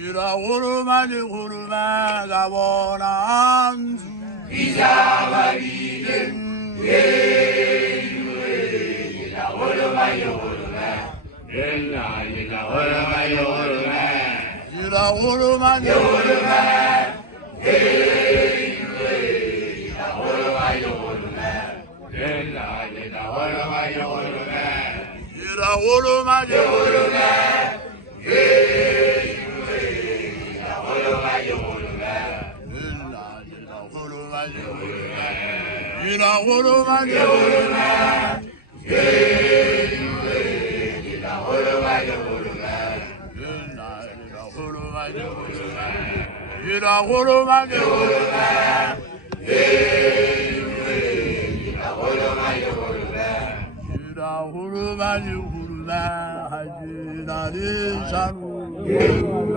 Yura hurumani huruma gabonam Izamariden Yura hurumani huruma Yura hurumani huruma Yura hurumani huruma Yura hurumani huruma Yura hurumani huruma Yura hurumani huruma Yura hurumani huruma Yura hurumani huruma Hacı Nari Şanlı